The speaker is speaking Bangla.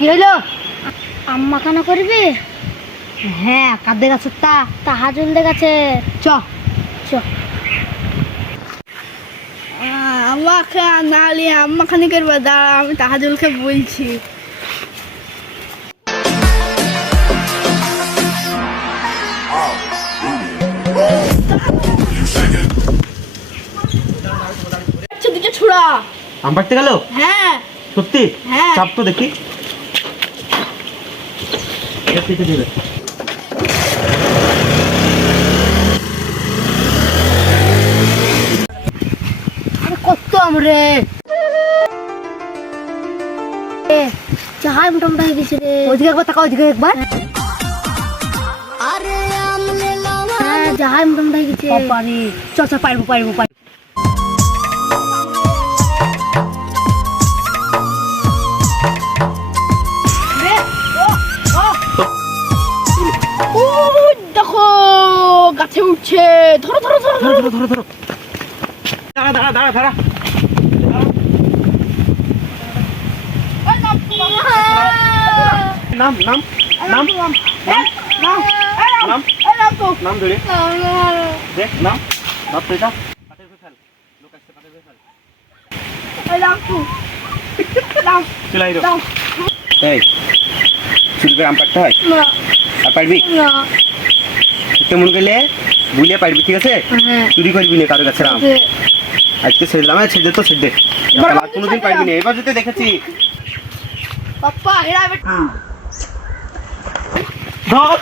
কি হলো আম্মা কেন করবি? হ্যাঁ কাঁদে গাছের তা। তাহাজুল দেখাচ্ছে চ। চ। আমাকে নালি আম্মা খানি করবে? দাঁড়া আমি তাহাজুলকে বলছি আচ্ছা, দুটো ছুড়া। আম পাড়তে গেল? হ্যাঁ। সত্যি? হ্যাঁ। চাপ তো দেখি। এর থেকে দেবে। আরে কত আমরে? যাহাই মোটামুটি হয়ে গেছে রে। ওইদিকে একবার তাকাও ওইদিকে একবার। হ্যাঁ যাহাই মোটামুটি হয়ে গেছে বাবারে চ চ পারব পারব। দেখো গাছে উঠছে। ধরো ধরো ধরো ধরো। ধরো ধরো ধরো দাঁড়া দাঁড়া দাঁড়া দাঁড়া। নাম নাম নাম নাম নাম নাম। ধরে। দেখ নাম নাম তো এটা পাটের উপরে ফেল। লোক আসছে উপরে ফেল। এই চুরি আম পাড়তে হয়? আর পারবি? কেমন গেলে বুলিয়ে পারবি ঠিক আছে? চুরি করবি না কারও কাছে রাম। আজকে ছেড়লাম দিলাম ছেড়ে তো ছেড়ে এবার আর কোনোদিন পারবি না। এবার যদি দেখেছি। পাপ্পা হেরা ধর।